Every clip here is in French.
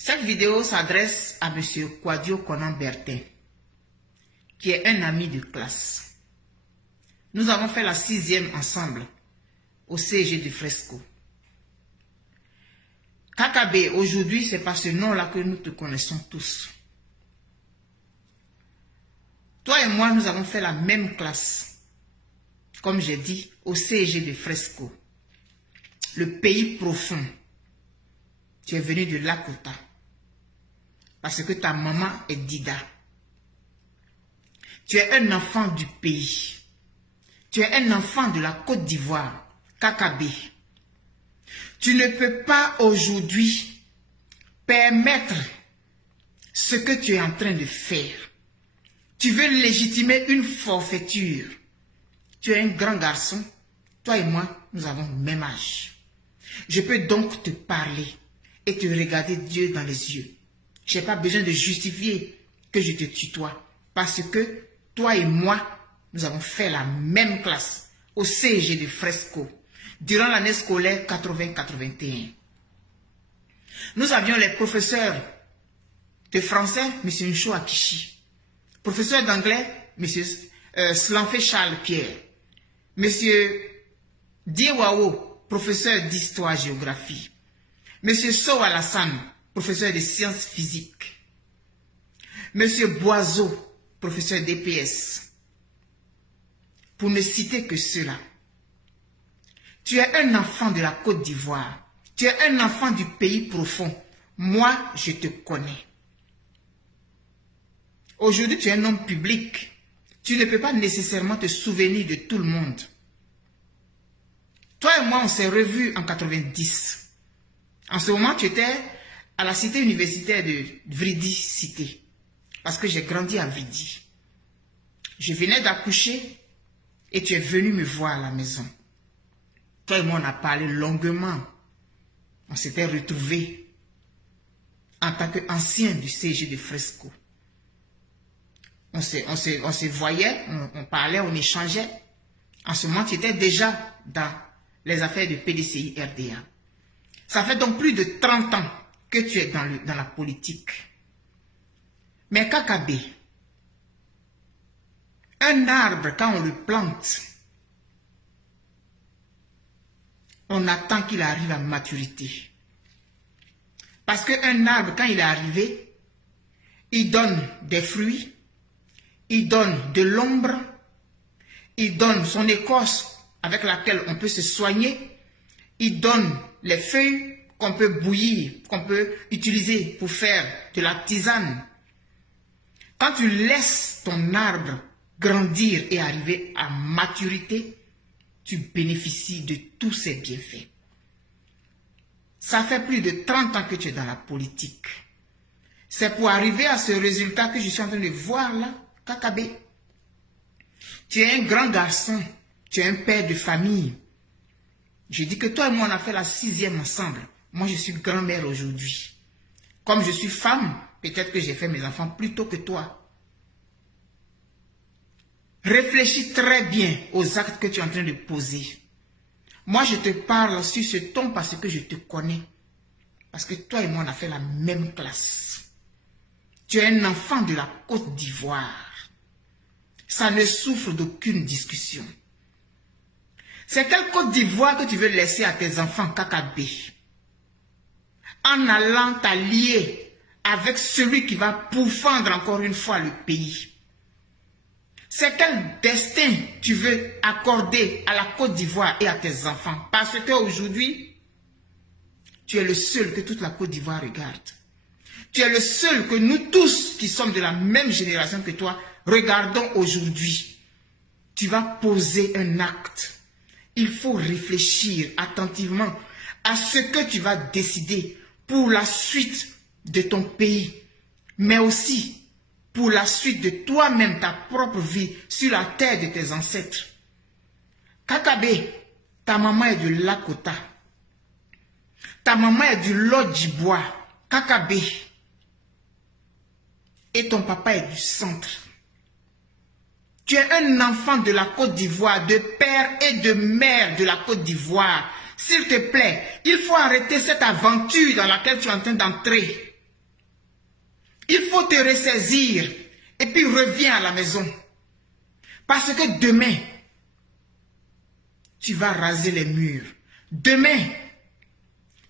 Cette vidéo s'adresse à M. Kwadio Konan Bertin, qui est un ami de classe. Nous avons fait la 6e ensemble au CG de Fresco. Kakabe, aujourd'hui, c'est par ce nom-là que nous te connaissons tous. Toi et moi, nous avons fait la même classe, comme j'ai dit, au CG de Fresco. Le pays profond. Tu es venu de Lakota. Parce que ta maman est Dida. Tu es un enfant du pays. Tu es un enfant de la Côte d'Ivoire, Kakabe. Tu ne peux pas aujourd'hui permettre ce que tu es en train de faire. Tu veux légitimer une forfaiture. Tu es un grand garçon. Toi et moi, nous avons le même âge. Je peux donc te parler et te regarder Dieu dans les yeux. Je n'ai pas besoin de justifier que je te tutoie. Parce que toi et moi, nous avons fait la même classe au CG de Fresco durant l'année scolaire 80-81. Nous avions les professeurs de français, M. Ncho Akishi. Professeur d'anglais, M. Slanfé Charles Pierre. M. Diewao, professeur d'histoire-géographie. M. Sow Alassane, professeur de sciences physiques. M. Boiseau, professeur d'EPS. Pour ne citer que cela. Tu es un enfant de la Côte d'Ivoire. Tu es un enfant du pays profond. Moi, je te connais. Aujourd'hui, tu es un homme public. Tu ne peux pas nécessairement te souvenir de tout le monde. Toi et moi, on s'est revus en 90. En ce moment, tu étais à la cité universitaire de Vridi Cité. Parce que j'ai grandi à Vridi. Je venais d'accoucher et tu es venu me voir à la maison. Toi et moi, on a parlé longuement. On s'était retrouvés en tant qu'anciens du CG de Fresco. On se voyait, on parlait, on échangeait. En ce moment, tu étais déjà dans les affaires de PDCI RDA. Ça fait donc plus de 30 ans que tu es dans la politique. Mais Kakabe, un arbre, quand on le plante, on attend qu'il arrive à maturité. Parce qu'un arbre, quand il est arrivé, il donne des fruits, il donne de l'ombre, il donne son écorce avec laquelle on peut se soigner, il donne les feuilles qu'on peut bouillir, qu'on peut utiliser pour faire de la tisane. Quand tu laisses ton arbre grandir et arriver à maturité, tu bénéficies de tous ces bienfaits. Ça fait plus de 30 ans que tu es dans la politique. C'est pour arriver à ce résultat que je suis en train de voir là, Kakabe. Tu es un grand garçon, tu es un père de famille. Je dis que toi et moi, on a fait la 6e ensemble. Moi, je suis grand-mère aujourd'hui. Comme je suis femme, peut-être que j'ai fait mes enfants plus tôt que toi. Réfléchis très bien aux actes que tu es en train de poser. Moi, je te parle sur ce ton parce que je te connais. Parce que toi et moi, on a fait la même classe. Tu es un enfant de la Côte d'Ivoire. Ça ne souffre d'aucune discussion. C'est quelle Côte d'Ivoire que tu veux laisser à tes enfants, Kakabe? En allant t'allier avec celui qui va pourfendre encore une fois le pays. C'est quel destin tu veux accorder à la Côte d'Ivoire et à tes enfants? Parce qu'aujourd'hui, tu es le seul que toute la Côte d'Ivoire regarde. Tu es le seul que nous tous qui sommes de la même génération que toi, regardons aujourd'hui. Tu vas poser un acte. Il faut réfléchir attentivement à ce que tu vas décider pour la suite de ton pays, mais aussi pour la suite de toi-même, ta propre vie sur la terre de tes ancêtres. Kakabe, ta maman est de Lakota. Ta maman est du Lodjibois, Kakabe. Et ton papa est du centre. Tu es un enfant de la Côte d'Ivoire, de père et de mère de la Côte d'Ivoire. S'il te plaît, il faut arrêter cette aventure dans laquelle tu es en train d'entrer. Il faut te ressaisir et puis reviens à la maison. Parce que demain, tu vas raser les murs. Demain,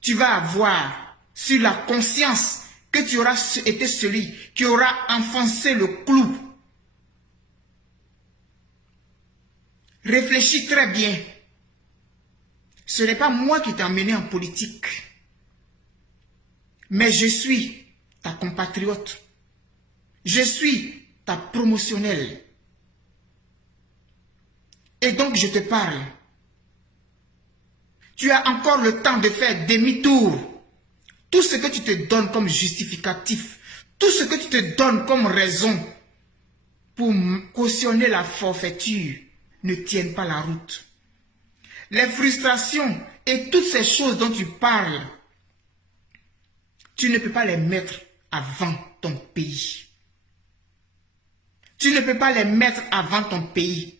tu vas avoir sur la conscience que tu auras été celui qui aura enfoncé le clou. Réfléchis très bien. Ce n'est pas moi qui t'ai emmené en politique. Mais je suis ta compatriote. Je suis ta promotionnelle. Et donc je te parle. Tu as encore le temps de faire demi-tour. Tout ce que tu te donnes comme justificatif, tout ce que tu te donnes comme raison pour cautionner la forfaiture ne tiennent pas la route. Les frustrations et toutes ces choses dont tu parles, tu ne peux pas les mettre avant ton pays. Tu ne peux pas les mettre avant ton pays.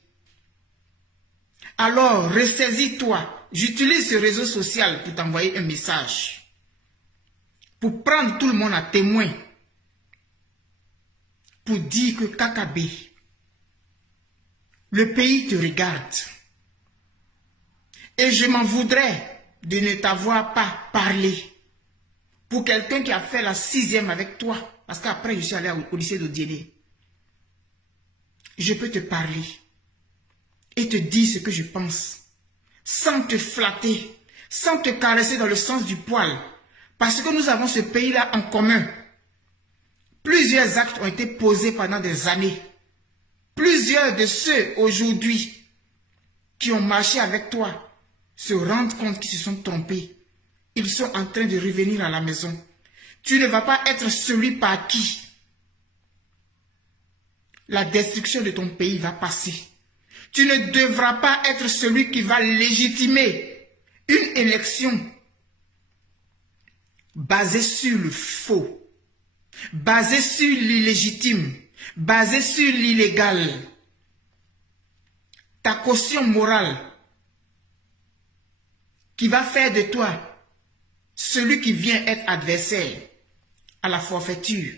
Alors, ressaisis-toi. J'utilise ce réseau social pour t'envoyer un message. Pour prendre tout le monde à témoin. Pour dire que Kakabe, le pays te regarde. Et je m'en voudrais de ne t'avoir pas parlé. Pour quelqu'un qui a fait la 6e avec toi. Parce qu'après, je suis allé au lycée de Diédé. Je peux te parler. Et te dire ce que je pense. Sans te flatter. Sans te caresser dans le sens du poil. Parce que nous avons ce pays-là en commun. Plusieurs actes ont été posés pendant des années. Plusieurs de ceux aujourd'hui qui ont marché avec toi se rendent compte qu'ils se sont trompés. Ils sont en train de revenir à la maison. Tu ne vas pas être celui par qui la destruction de ton pays va passer. Tu ne devras pas être celui qui va légitimer une élection basée sur le faux, basée sur l'illégitime, basée sur l'illégal. Ta caution morale qui va faire de toi celui qui vient être adversaire à la forfaiture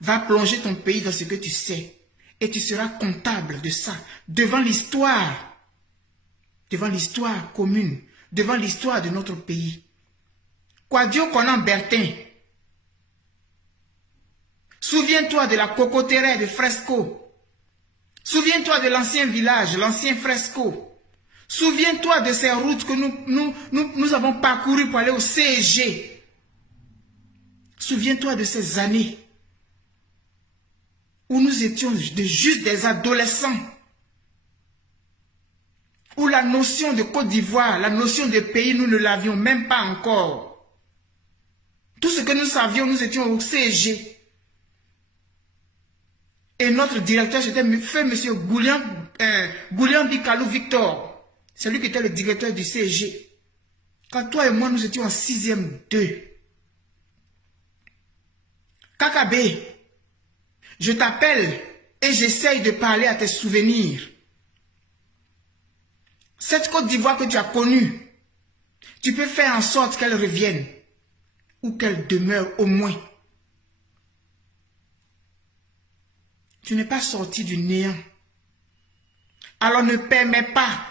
va plonger ton pays dans ce que tu sais et tu seras comptable de ça devant l'histoire commune, devant l'histoire de notre pays. Kwadio Konan Bertin, souviens-toi de la cocoterie de Fresco. Souviens-toi de l'ancien village, l'ancien Fresco. Souviens-toi de ces routes que nous avons parcourues pour aller au CEG. Souviens-toi de ces années où nous étions juste des adolescents. Où la notion de Côte d'Ivoire, la notion de pays, nous ne l'avions même pas encore. Tout ce que nous savions, nous étions au CEG. Et notre directeur, c'était feu M. Goulian Bikalou Victor. C'est lui qui était le directeur du CEG. Quand toi et moi, nous étions en 6e 2. Kakabe, je t'appelle et j'essaye de parler à tes souvenirs. Cette Côte d'Ivoire que tu as connue, tu peux faire en sorte qu'elle revienne ou qu'elle demeure au moins. Tu n'es pas sorti du néant. Alors ne permets pas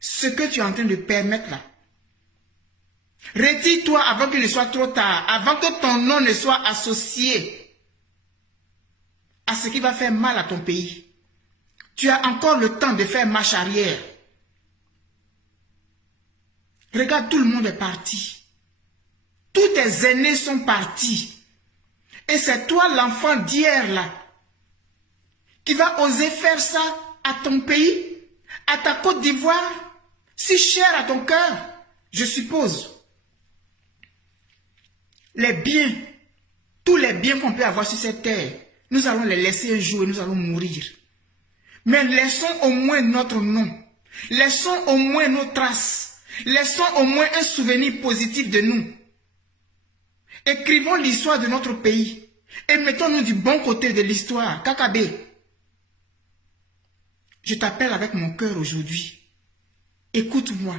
ce que tu es en train de permettre là. Retire-toi avant qu'il ne soit trop tard, avant que ton nom ne soit associé à ce qui va faire mal à ton pays. Tu as encore le temps de faire marche arrière. Regarde, tout le monde est parti. Tous tes aînés sont partis. Et c'est toi l'enfant d'hier là qui va oser faire ça à ton pays, à ta Côte d'Ivoire, si chère à ton cœur, je suppose. Les biens, tous les biens qu'on peut avoir sur cette terre, nous allons les laisser un jour et nous allons mourir. Mais laissons au moins notre nom. Laissons au moins nos traces. Laissons au moins un souvenir positif de nous. Écrivons l'histoire de notre pays et mettons-nous du bon côté de l'histoire. Kakabe, je t'appelle avec mon cœur aujourd'hui. Écoute-moi.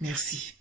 Merci.